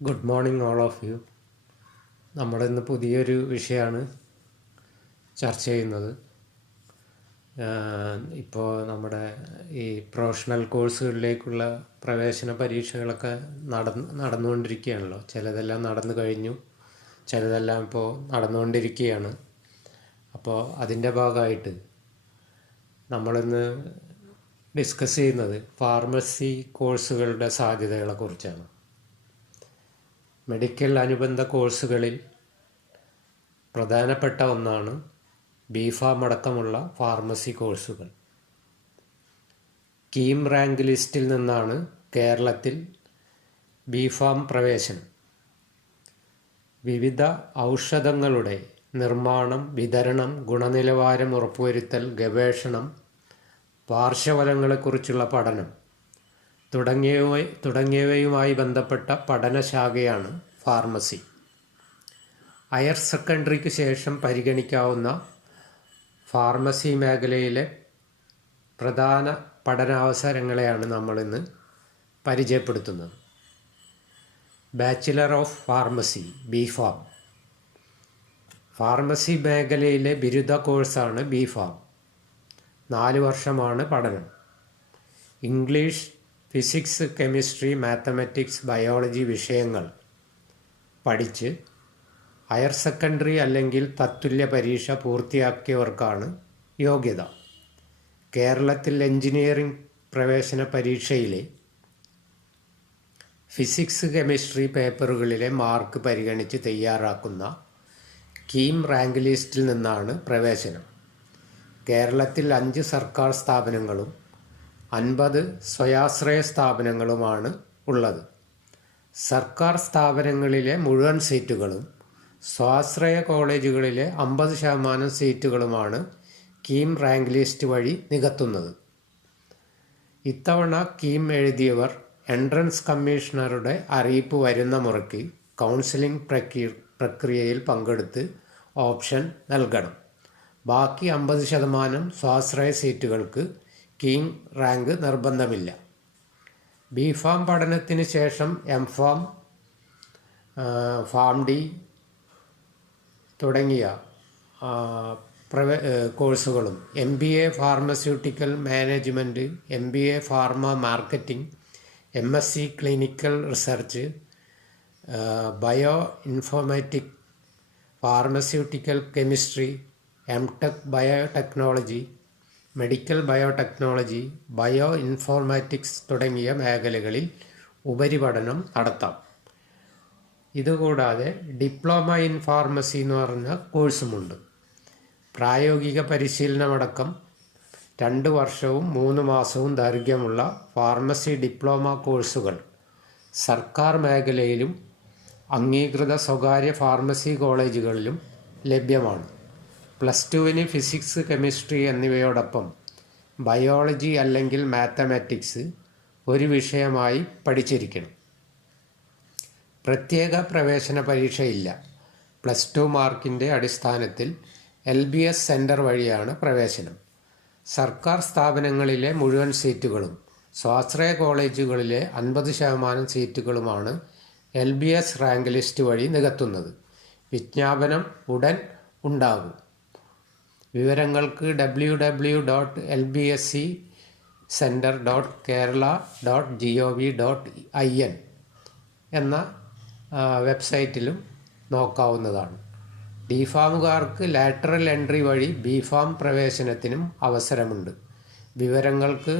Good morning all of you. നമ്മളിന്ന് പുതിയൊരു വിഷയമാണ് ചർച്ച ചെയ്യുന്നത്. ഇപ്പോൾ നമ്മുടെ ഈ പ്രൊഫഷണൽ കോഴ്സുകളിലേക്കുള്ള പ്രവേശന പരീക്ഷകളൊക്കെ നടന്നുകൊണ്ടിരിക്കുകയാണല്ലോ. ചിലതെല്ലാം നടന്നു കഴിഞ്ഞു, ചിലതെല്ലാം ഇപ്പോൾ നടന്നുകൊണ്ടിരിക്കുകയാണ്. അപ്പോൾ അതിൻ്റെ ഭാഗമായിട്ട് നമ്മളിന്ന് ഡിസ്കസ് ചെയ്യുന്നത് ഫാർമസി കോഴ്സുകളുടെ സാധ്യതകളെക്കുറിച്ചാണ്. മെഡിക്കൽ അനുബന്ധ കോഴ്സുകളിൽ പ്രധാനപ്പെട്ട ഒന്നാണ് ബിഫാം അടക്കമുള്ള ഫാർമസി കോഴ്സുകൾ. കീം റാങ്ക് ലിസ്റ്റിൽ നിന്നാണ് കേരളത്തിൽ ബിഫാം പ്രവേശനം. വിവിധ ഔഷധങ്ങളുടെ നിർമ്മാണം, വിതരണം, ഗുണനിലവാരം ഉറപ്പുവരുത്തൽ, ഗവേഷണം, പാർശ്വഫലങ്ങളെക്കുറിച്ചുള്ള പഠനം തുടങ്ങിയവയുമായി ബന്ധപ്പെട്ട പഠനശാഖയാണ് ഫാർമസി. ഹയർ സെക്കൻഡറിക്ക് ശേഷം പരിഗണിക്കാവുന്ന ഫാർമസി മേഖലയിലെ പ്രധാന പഠനാവസരങ്ങളെയാണ് നമ്മളിന്ന് പരിചയപ്പെടുത്തുന്നത്. Bachelor of pharmacy BPharm. Pharmacy മേഖലയിലെ ബിരുദ കോഴ്സാണ് ബിഫാം. 4 വർഷമാണ് പഠനം. English, physics, chemistry, mathematics, biology വിഷയങ്ങൾ പഠിച്ച് ഹയർ സെക്കൻഡറി അല്ലെങ്കിൽ തത്തുല്യ പരീക്ഷ പൂർത്തിയാക്കിയവർക്കാണ് യോഗ്യത. കേരളത്തിൽ എഞ്ചിനീയറിംഗ് പ്രവേശന പരീക്ഷയിലെ ഫിസിക്സ്, കെമിസ്ട്രി പേപ്പറുകളിലെ മാർക്ക് പരിഗണിച്ച് തയ്യാറാക്കുന്ന കീം റാങ്ക് ലിസ്റ്റിൽ നിന്നാണ് പ്രവേശനം. കേരളത്തിൽ 5 സർക്കാർ സ്ഥാപനങ്ങളും 50 സ്വയാശ്രയ സ്ഥാപനങ്ങളുമാണ് ഉള്ളത്. സർക്കാർ സ്ഥാപനങ്ങളിലെ മുഴുവൻ സീറ്റുകളും സ്വാശ്രയ കോളേജുകളിലെ 50% സീറ്റുകളുമാണ് കീം റാങ്ക് ലിസ്റ്റ് വഴി നികത്തുന്നത്. ഇത്തവണ കീം എഴുതിയവർ എൻട്രൻസ് കമ്മീഷണറുടെ അറിയിപ്പ് വരുന്ന മുറയ്ക്ക് കൗൺസിലിംഗ് പ്രക്രിയയിൽ പങ്കെടുത്ത് ഓപ്ഷൻ നൽകണം. ബാക്കി 50% സ്വാശ്രയ സീറ്റുകൾക്ക് കീം റാങ്ക് നിർബന്ധമില്ല. ബിഫാം പഠനത്തിന് ശേഷം എംഫാം, ഫാം ഡി തുടങ്ങിയ കോഴ്സുകളും MBA pharmaceutical management, MBA pharma marketing, MSc clinical research, bio informatic, pharmaceutical chemistry, MTech biotechnology, medical biotechnology, bio informatics തുടങ്ങിയ മേഖലകളിൽ ഉപരിപഠനം നടത്താം. ഇതുകൂടാതെ ഡിപ്ലോമ ഇൻ ഫാർമസി എന്ന് പറഞ്ഞ കോഴ്സുമുണ്ട്. പ്രായോഗിക പരിശീലനമടക്കം 2 വർഷവും 3 മാസവും ദൈർഘ്യമുള്ള ഫാർമസി ഡിപ്ലോമ കോഴ്സുകൾ സർക്കാർ മേഖലയിലും അംഗീകൃത സ്വകാര്യ ഫാർമസി കോളേജുകളിലും ലഭ്യമാണ്. +2-ന് ഫിസിക്സ്, കെമിസ്ട്രി എന്നിവയോടൊപ്പം ബയോളജി അല്ലെങ്കിൽ മാത്തമാറ്റിക്സ് ഒരു വിഷയമായി പഠിച്ചിരിക്കണം. പ്രത്യേക പ്രവേശന പരീക്ഷയില്ല. +2 മാർക്കിൻ്റെ അടിസ്ഥാനത്തിൽ LBS സെൻറ്റർ വഴിയാണ് പ്രവേശനം. സർക്കാർ സ്ഥാപനങ്ങളിലെ മുഴുവൻ സീറ്റുകളും സ്വാശ്രയ കോളേജുകളിലെ 50% സീറ്റുകളുമാണ് LBS റാങ്ക് ലിസ്റ്റ് വഴി നികത്തുന്നത്. വിജ്ഞാപനം ഉടൻ ഉണ്ടാകും. വിവരങ്ങൾക്ക് www.lbsccenter.kerala.gov.in എന്ന വെബ്സൈറ്റിലും നോക്കാവുന്നതാണ്. ഡിഫാമുകാർക്ക് ലാറ്ററൽ എൻട്രി വഴി ബിഫാം പ്രവേശനത്തിനും അവസരമുണ്ട്. വിവരങ്ങൾക്ക്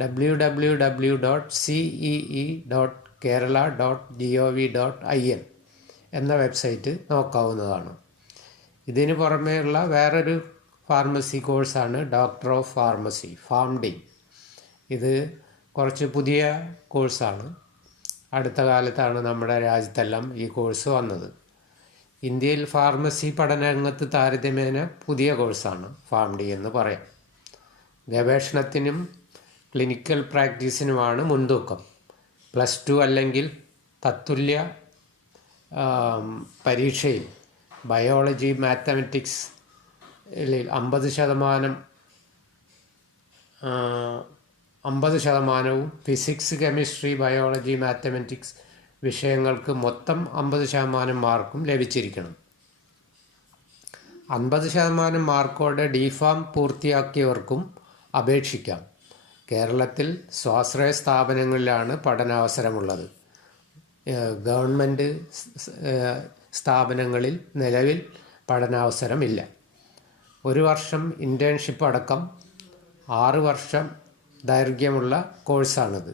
www.cee.kerala.gov.in എന്ന വെബ്സൈറ്റ് നോക്കാവുന്നതാണ്. ഇതിന് പുറമേയുള്ള വേറൊരു ഫാർമസി കോഴ്സാണ് doctor of pharmacy, Pharm D. ഇത് കുറച്ച് പുതിയ കോഴ്സാണ്. അടുത്ത കാലത്താണ് നമ്മുടെ രാജ്യത്തെല്ലാം ഈ കോഴ്സ് വന്നത്. ഇന്ത്യയിൽ ഫാർമസി പഠനരംഗത്ത് താരതമ്യേന പുതിയ കോഴ്സാണ് ഫാം ഡി എന്ന് പറയാം. ഗവേഷണത്തിനും ക്ലിനിക്കൽ പ്രാക്ടീസിനുമാണ് മുൻതൂക്കം. +2 അല്ലെങ്കിൽ തത്തുല്യ പരീക്ഷയിൽ biology, mathematics 50%, physics, chemistry, biology, mathematics വിഷയങ്ങൾക്ക് മൊത്തം 50% മാർക്കും ലഭിച്ചിരിക്കണം. 50% മാർക്കോടെ DPharm പൂർത്തിയാക്കിയവർക്കും അപേക്ഷിക്കാം. കേരളത്തിൽ സ്വാശ്രയ സ്ഥാപനങ്ങളിലാണ് പഠനാവസരമുള്ളത്. ഗവൺമെൻറ് സ്ഥാപനങ്ങളിൽ നിലവിൽ പഠനാവസരമില്ല. 1 വർഷം ഇൻറ്റേൺഷിപ്പ് അടക്കം 6 വർഷം ദൈർഘ്യമുള്ള കോഴ്സാണിത്.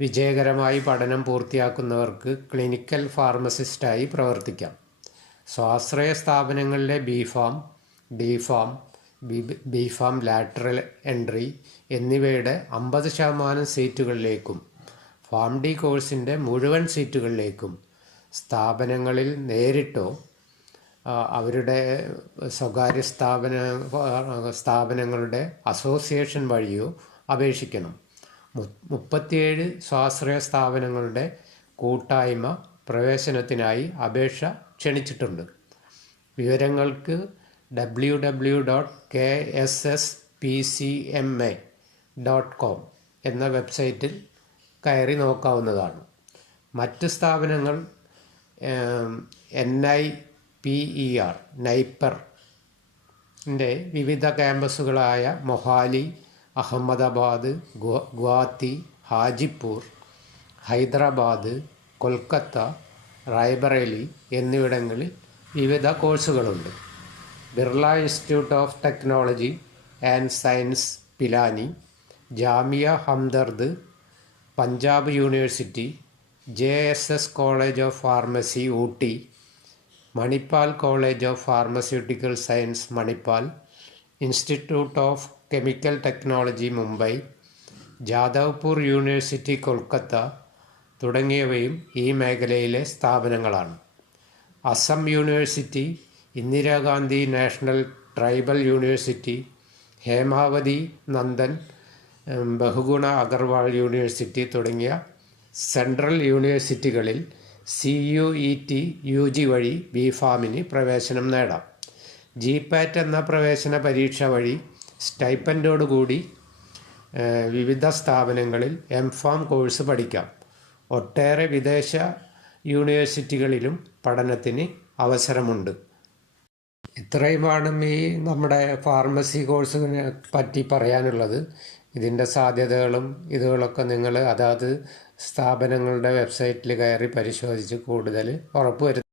വിജയകരമായി പഠനം പൂർത്തിയാക്കുന്നവർക്ക് ക്ലിനിക്കൽ ഫാർമസിസ്റ്റായി പ്രവർത്തിക്കാം. സ്വാശ്രയ സ്ഥാപനങ്ങളിലെ BPharm, DPharm, BPharm lateral entry എന്നിവയുടെ 50% സീറ്റുകളിലേക്കും PharmD കോഴ്സിൻ്റെ മുഴുവൻ സീറ്റുകളിലേക്കും സ്ഥാപനങ്ങളിൽ നേരിട്ടോ അവരുടെ സ്വകാര്യ സ്ഥാപനങ്ങളുടെ അസോസിയേഷൻ വഴിയോ അപേക്ഷിക്കണം. 37 സ്വാശ്രയ സ്ഥാപനങ്ങളുടെ കൂട്ടായ്മ പ്രവേശനത്തിനായി അപേക്ഷ ക്ഷണിച്ചിട്ടുണ്ട്. വിവരങ്ങൾക്ക് www.ksspcma.com എന്ന വെബ്സൈറ്റിൽ കയറി നോക്കാവുന്നതാണ്. മറ്റ് സ്ഥാപനങ്ങൾ നൈപ്പറിൻ്റെ വിവിധ ക്യാമ്പസുകളായ മൊഹാലി, അഹമ്മദാബാദ്, ഗുവാഹത്തി, ഹാജിപ്പൂർ, ഹൈദരാബാദ്, കൊൽക്കത്ത, റായ്ബറേലി എന്നിവിടങ്ങളിൽ വിവിധ കോഴ്സുകളുണ്ട്. Birla institute of technology and science Pilani, Jamia Hamdard, Punjab university, JSS college of pharmacy Ooty, Manipal college of pharmaceutical science Manipal, institute of chemical technology Mumbai, Jadavpur university Kolkata തുടങ്ങിയവയും ഈ മേഖലയിലെ സ്ഥാപനങ്ങളാണ്. Assam university, Indira Gandhi national tribal university, Hemavathi Nandan Bahuguna Agarwal university തുടങ്ങിയ സെൻട്രൽ യൂണിവേഴ്സിറ്റികളിൽ CUET UG വഴി BPharmന് പ്രവേശനം നേടാം. GPAT എന്ന പ്രവേശന പരീക്ഷ വഴി സ്റ്റൈപ്പൻഡോടുകൂടി വിവിധ സ്ഥാപനങ്ങളിൽ MPharm കോഴ്സ് പഠിക്കാം. ഒട്ടേറെ വിദേശ യൂണിവേഴ്സിറ്റികളിലും പഠനത്തിന് അവസരമുണ്ട്. ഇത്രയുമാണ് ഈ നമ്മുടെ ഫാർമസി കോഴ്സിനെ പറ്റി പറയാനുള്ളത്. ഇതിൻ്റെ സാധ്യതകളും ഇതുകളൊക്കെ നിങ്ങൾ അതാത് സ്ഥാപനങ്ങളുടെ വെബ്സൈറ്റിൽ കയറി പരിശോധിച്ച് കൂടുതൽ ഉറപ്പുവരുത്തുക.